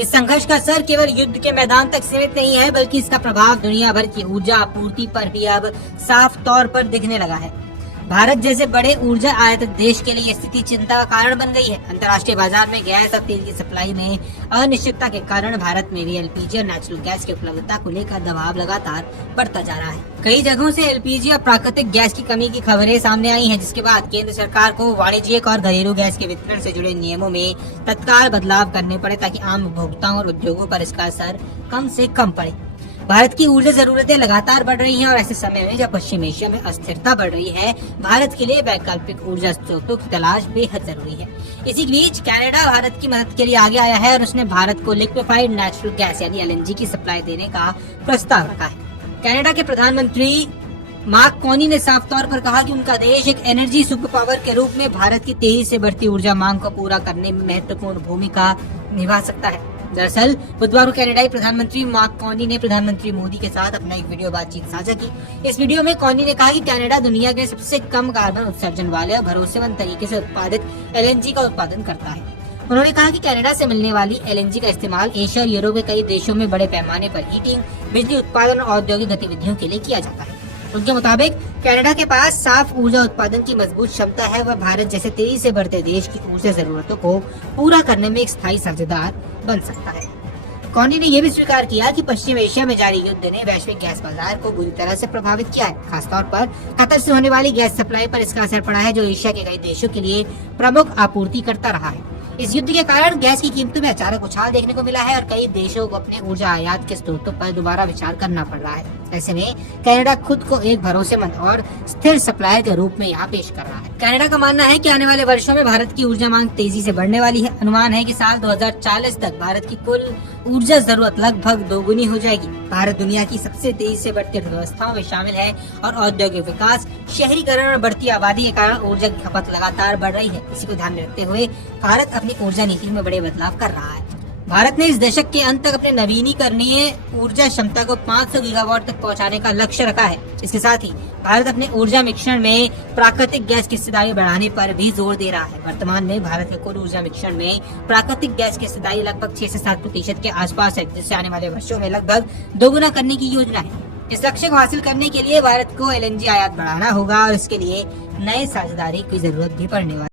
इस संघर्ष का असर केवल युद्ध के मैदान तक सीमित नहीं है, बल्कि इसका प्रभाव दुनिया भर की ऊर्जा आपूर्ति पर भी अब साफ तौर पर दिखने लगा है। भारत जैसे बड़े ऊर्जा आयातक देश के लिए स्थिति चिंता का कारण बन गई है। अंतर्राष्ट्रीय बाजार में गैस और तेल की सप्लाई में अनिश्चितता के कारण भारत में भी एलपीजी और नेचुरल गैस की उपलब्धता को लेकर दबाव लगातार बढ़ता जा रहा है। कई जगहों से एलपीजी और प्राकृतिक गैस की कमी की खबरें सामने आई हैं, जिसके बाद केंद्र सरकार को वाणिज्यिक और घरेलू गैस के वितरण से जुड़े नियमों में तत्काल बदलाव करने पड़े, ताकि आम उपभोक्ताओं और उद्योगों पर इसका असर कम से कम पड़े। भारत की ऊर्जा जरूरतें लगातार बढ़ रही हैं और ऐसे समय में जब पश्चिम एशिया में अस्थिरता बढ़ रही है, भारत के लिए वैकल्पिक ऊर्जा स्रोतों की तलाश बेहद जरूरी है। इसी बीच कनाडा भारत की मदद के लिए आगे आया है और उसने भारत को लिक्विफाइड नेचुरल गैस यानी एलएनजी की सप्लाई देने का प्रस्ताव रखा है। कनाडा के प्रधानमंत्री मार्क कॉनी ने साफ तौर पर कहा कि उनका देश एक एनर्जी सुपर पावर के रूप में भारत की तेजी से बढ़ती ऊर्जा मांग को पूरा करने में महत्वपूर्ण भूमिका निभा सकता है। दरअसल बुधवार को कनाडाई प्रधानमंत्री मार्क कॉनी ने प्रधानमंत्री मोदी के साथ अपना एक वीडियो बातचीत साझा की। इस वीडियो में कॉनी ने कहा कि कनाडा दुनिया के सबसे कम कार्बन उत्सर्जन वाले और भरोसेमंद तरीके से उत्पादित एलएनजी का उत्पादन करता है। उन्होंने कहा कि कनाडा से मिलने वाली एलएनजी का इस्तेमाल एशिया और यूरोप के कई देशों में बड़े पैमाने पर हीटिंग, बिजली उत्पादन और औद्योगिक गतिविधियों के लिए किया जाता है। उनके मुताबिक कनाडा के पास साफ ऊर्जा उत्पादन की मजबूत क्षमता है। वह भारत जैसे तेजी से बढ़ते देश की ऊर्जा जरूरतों को पूरा करने में एक स्थायी साझेदार बन सकता है। कॉनी ने यह भी स्वीकार किया कि पश्चिम एशिया में जारी युद्ध ने वैश्विक गैस बाजार को बुरी तरह से प्रभावित किया है। खासतौर पर कतर से होने वाली गैस सप्लाई पर इसका असर पड़ा है, जो एशिया के कई देशों के लिए प्रमुख आपूर्तिकर्ता रहा है। इस युद्ध के कारण गैस की कीमतों में अचानक उछाल देखने को मिला है और कई देशों को अपने ऊर्जा आयात के स्रोतों पर दोबारा विचार करना पड़ रहा है। ऐसे में कनाडा खुद को एक भरोसेमंद और स्थिर सप्लायर के रूप में यहाँ पेश कर रहा है। कनाडा का मानना है कि आने वाले वर्षों में भारत की ऊर्जा मांग तेजी से बढ़ने वाली है। अनुमान है कि साल 2040 तक भारत की कुल ऊर्जा जरूरत लगभग दोगुनी हो जाएगी। भारत दुनिया की सबसे तेजी से बढ़ती अर्थव्यवस्थाओं में शामिल है और औद्योगिक विकास, शहरीकरण और बढ़ती आबादी के कारण ऊर्जा की खपत लगातार बढ़ रही है। इसी को ध्यान में रखते हुए भारत अपनी ऊर्जा नीति में बड़े बदलाव कर रहा है। भारत ने इस दशक के अंत तक अपने नवीनीकरणीय ऊर्जा क्षमता को 500 गीगावाट तक पहुंचाने का लक्ष्य रखा है। इसके साथ ही भारत अपने ऊर्जा मिश्रण में प्राकृतिक गैस की हिस्सेदारी बढ़ाने पर भी जोर दे रहा है। वर्तमान में भारत के कुल ऊर्जा मिश्रण में प्राकृतिक गैस की हिस्सेदारी लगभग 6 से 7% के आसपास है, जिससे आने वाले वर्षों में लगभग दोगुना करने की योजना है। इस लक्ष्य को हासिल करने के लिए भारत को एलएनजी आयात बढ़ाना होगा और इसके लिए नए साझेदारी की जरूरत भी पड़ने वाली है।